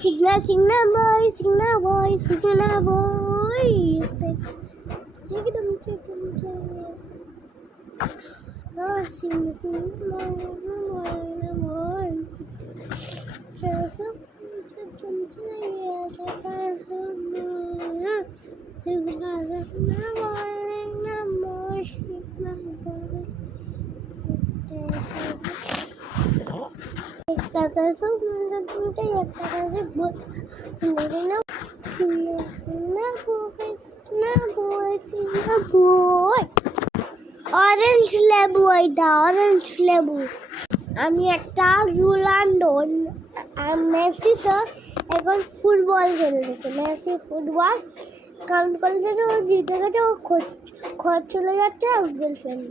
Signal, signal boy, signal boy, signal boy. Signal boy. Oh, signal boy. Taka semua kita ya taka sebut Sina boy orange lebu এটা orange lebu আমি একটা Ronaldo আর Messi তো এখন football খেলতেছে Messi football count করলে ও জিতে গেছে ও খোঁজ চলে যাচ্ছে আর গার্লফ্রেন্ড